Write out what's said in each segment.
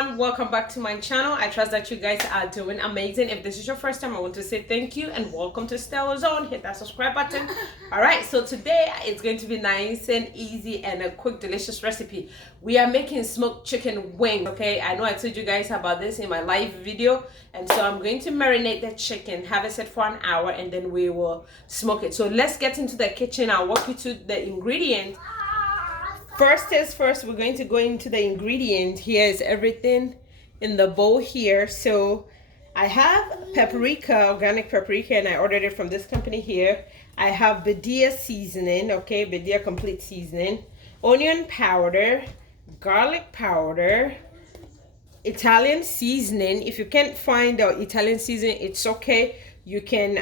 everyone, welcome back to my channel. I trust that you guys are doing amazing. If this is your first time, I want to say thank you and welcome to StellaZone. Hit that subscribe button. All right, so today it's going to be nice and easy and a quick delicious recipe. We are making smoked chicken wings. Okay, I know I told you guys about this in my live video, and so I'm going to marinate the chicken, have it set for an hour, and then we will smoke it. So let's get into the kitchen. I'll walk you through the ingredients. First is first, we're going to go into the ingredient. Here is everything in the bowl here. So I have paprika, organic paprika, and I ordered it from this company here. I have Badia seasoning, okay, Badia complete seasoning, onion powder, garlic powder, Italian seasoning. If you can't find the Italian seasoning, it's okay. You can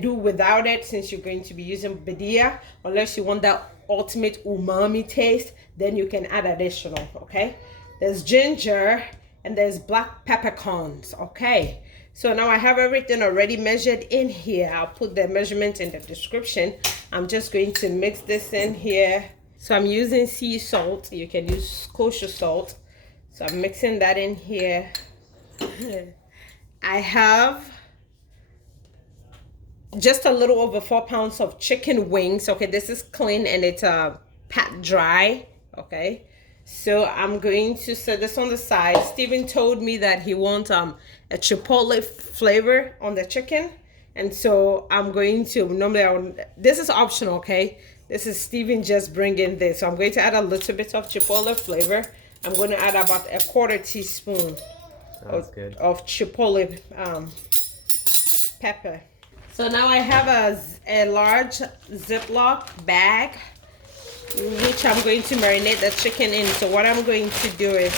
do without it since you're going to be using Badia, unless you want that ultimate umami taste, then you can add additional. Okay, there's ginger and there's black peppercorns. Okay, so now I have everything already measured in here. I'll put the measurement in the description. I'm just going to mix this in here. So I'm using sea salt. You can use kosher salt. So I'm mixing that in here. I have just a little over 4 pounds of chicken wings. Okay, this is clean and it's pat dry. Okay, so I'm going to set this on the side. Steven told me that he wants a chipotle flavor on the chicken, and so I'm going to this is optional. Okay, this is Steven just bringing this, so I'm going to add a little bit of chipotle flavor. I'm going to add about a 1/4 teaspoon of chipotle pepper. So now I have a large Ziploc bag, which I'm going to marinate the chicken in. So what I'm going to do is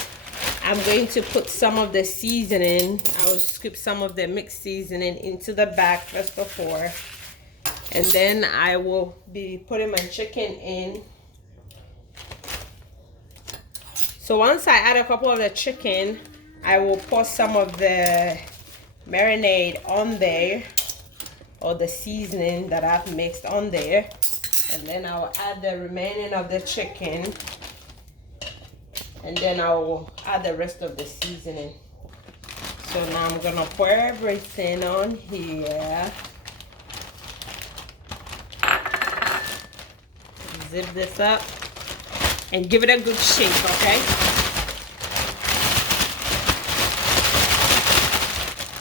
I'm going to put some of the seasoning. I will scoop some of the mixed seasoning into the bag first before. And then I will be putting my chicken in. So once I add a couple of the chicken, I will pour some of the marinade on there, or the seasoning that I've mixed on there, and then I'll add the remaining of the chicken, and then I'll add the rest of the seasoning. So now I'm gonna pour everything on here. Zip this up and give it a good shake, okay?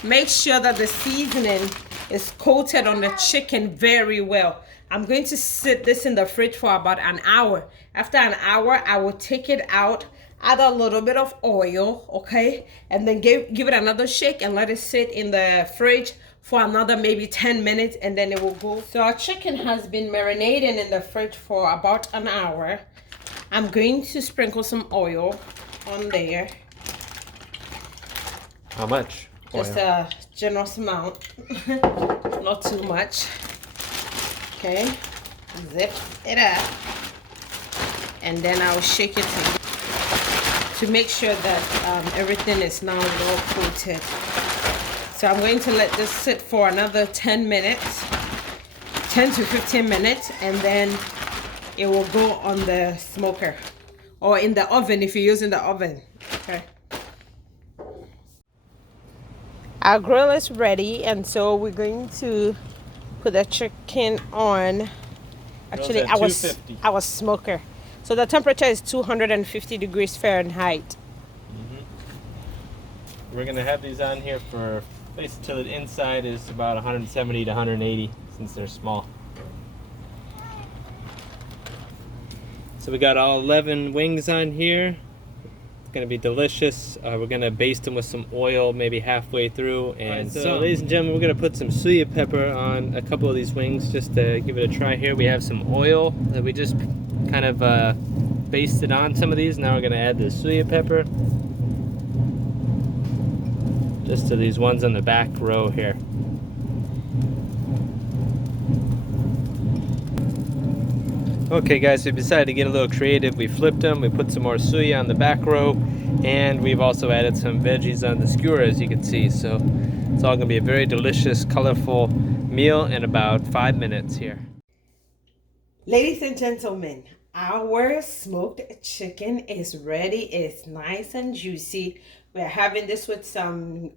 Make sure that the seasoning is coated on the chicken very well. I'm going to sit this in the fridge for about an hour. After an hour, I will take it out, add a little bit of oil, okay, and then give it another shake and let it sit in the fridge for another maybe 10 minutes, and then it will go. So our chicken has been marinating in the fridge for about an hour. I'm going to sprinkle some oil on there. How much? Just a generous amount, not too much. Okay, zip it up, and then I'll shake it to make sure that everything is now well coated. So I'm going to let this sit for another 10 minutes, 10 to 15 minutes, and then it will go on the smoker or in the oven if you're using the oven. Okay. Our grill is ready, and so we're going to put the chicken on. Actually, our smoker. So the temperature is 250 degrees Fahrenheit. We're gonna have these on here for at least till the inside is about 170 to 180 since they're small. So we got all 11 wings on here. Gonna be delicious. We're gonna baste them with some oil maybe halfway through, and so ladies and gentlemen, we're gonna put some Suya pepper on a couple of these wings just to give it a try. Here we have some oil that we just kind of basted on some of these. Now we're gonna add the Suya pepper just to these ones on the back row here. Okay guys, we decided to get a little creative. We flipped them, we put some more suya on the back row, and we've also added some veggies on the skewer, as you can see. So it's all gonna be a very delicious, colorful meal in about 5 minutes here. Ladies and gentlemen, Our smoked chicken is ready. It's nice and juicy. We're having this with some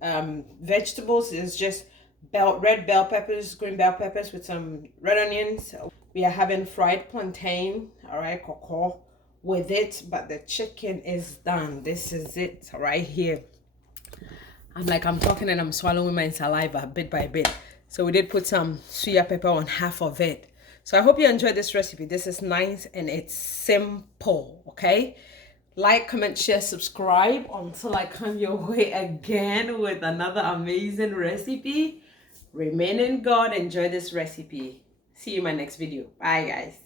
vegetables. It's just red bell peppers, green bell peppers with some red onions. We are having fried plantain, all right, cocoa with it, but the chicken is done. This is it right here. I'm talking and I'm swallowing my saliva bit by bit. So we did put some suya pepper on half of it. So I hope you enjoyed this recipe. This is nice and it's simple, okay? Like, comment, share, subscribe until I come your way again with another amazing recipe. Remain in God. Enjoy this recipe. See you in my next video. Bye, guys.